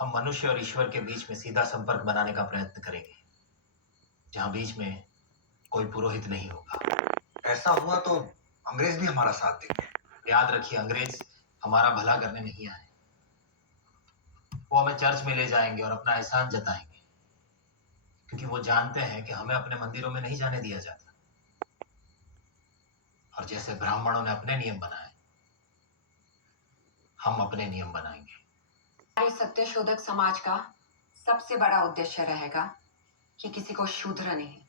हम मनुष्य और ईश्वर के बीच में सीधा संपर्क बनाने का प्रयत्न करेंगे, जहां बीच में कोई पुरोहित नहीं होगा। ऐसा हुआ तो अंग्रेज भी हमारा साथ देंगे। याद रखिए, अंग्रेज हमारा भला करने नहीं आए। वो हमें चर्च में ले जाएंगे और अपना एहसान जताएंगे, क्योंकि वो जानते हैं कि हमें अपने मंदिरों में नहीं जाने दिया जाता। और जैसे ब्राह्मणों ने अपने नियम बनाए, हम अपने नियम बनाएंगे। हमारे सत्यशोधक समाज का सबसे बड़ा उद्देश्य रहेगा कि किसी को शूद्र नहीं,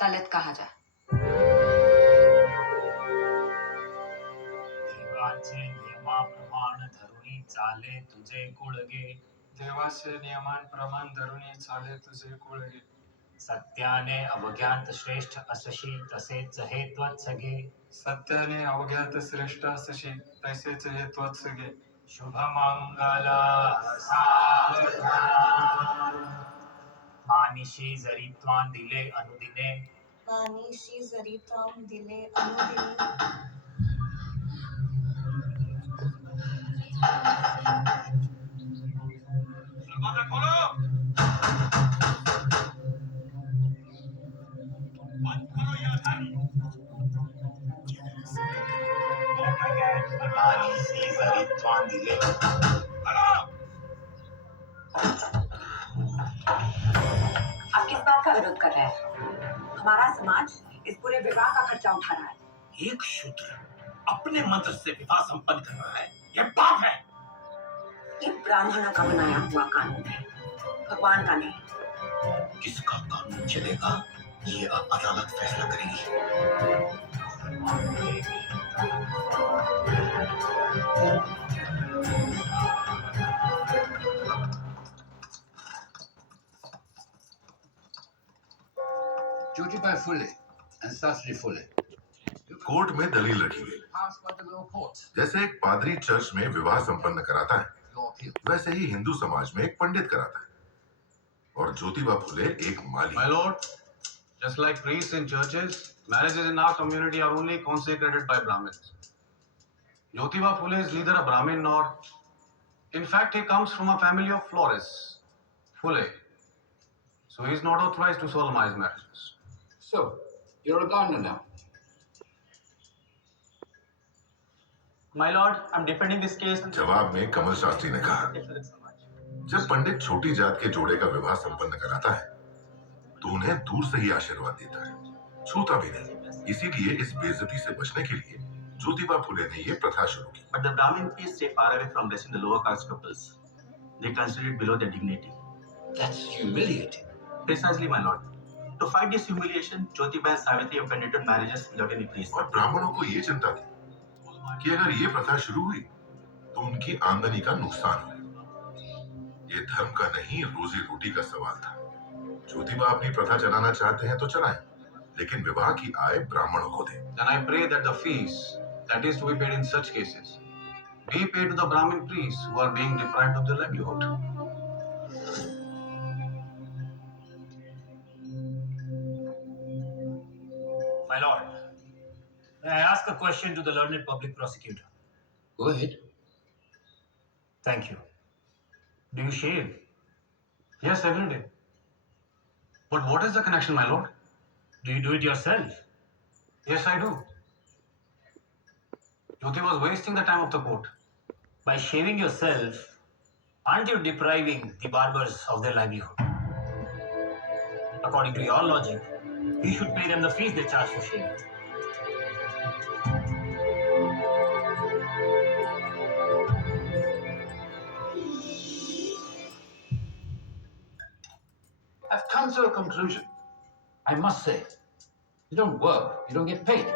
दलित कहा जाए। देवाचे नियमाप्रमाण धरुणी चाले तुझे कुळगे. देवाचे नियमांप्रमाण धरुणी चाले तुझे कुळगे. सत्याने अवज्ञात श्रेष्ठ असशी तसेच हे त्वत्सगे. सत्याने अवघ्यात श्रेष्ठ असशी तैसेच हे त्वत्सगे. शुभमंगल सावधान. मानिशी जरी त्वां दिले अनुदिने. मानिशी जरी त्वां दिले अनुदिने. दरवाजा खोलो. बंद करो या नहीं. मानिशी जरी त्वां दिले. आप किस बात का विरोध कर रहे हैं? हमारा समाज इस पूरे विवाह का खर्चा उठा रहा है। एक शूद्र अपने मंत्र से विवाह संपन्न कर रहा है, यह पाप है। ये ब्राह्मणों का बनाया हुआ कानून है, भगवान का नहीं। किसका कानून चलेगा, ये अब अदालत फैसला करेगी। Jyotibai Phule and Sastri Phule. Court में दलील रखी गई। जैसे एक पादरी चर्च में विवाह संपन्न कराता है, वैसे ही हिंदू समाज में एक पंडित कराता है, और ज्योतिबा फुले एक माली। My lord, just like priests in churches, marriages in our community are only consecrated by Brahmins. Jyotiba Phule is neither a Brahmin nor, in fact, he comes from a family of florists, Phule. So he is not authorized to solemnize marriages. So, you're a gardener now. My lord, I'm defending this case. जवाब में कमल शास्त्री ने कहा, जब पंडित छोटी जात के जोड़े का विवाह संपन्न कराता है, तो उन्हें दूर से ही आशीर्वाद देता है, छूता भी नहीं। इसीलिए इस बेइज्जती से बचने के लिए ज्योतिबा फुले ने ये प्रथा शुरू की। But the Brahmin priests stay far away from blessing the lower caste couples. They consider it below their dignity. That's humiliating. Precisely, my lord. To fight this humiliation, Jyotiba and Savitri have conducted marriages without any priest. और ब्राह्मणों को ये चिंता थी कि अगर ये प्रथा शुरू हुई तो उनकी आमदनी का नुकसान हो। ये धर्म का नहीं, रोजी रोटी का सवाल था। ज्योतिबा अपनी प्रथा चलाना चाहते हैं तो चलाएं, लेकिन विवाह की आय ब्राह्मणों को दें। Then I pray that the fees that is to be paid in such cases be paid to the Brahmin priests who are being deprived of their livelihood. My lord, may I ask a question to the learned public prosecutor? Go ahead. Thank you. Do you shave? Yes, every day. But what is the connection, my lord? Do you do it yourself? Yes, I do. Jyoti was wasting the time of the court. By shaving yourself, aren't you depriving the barbers of their livelihood? According to your logic, you should pay them the fees they charge for shaving. I've come to a conclusion. I must say, you don't work, you don't get paid.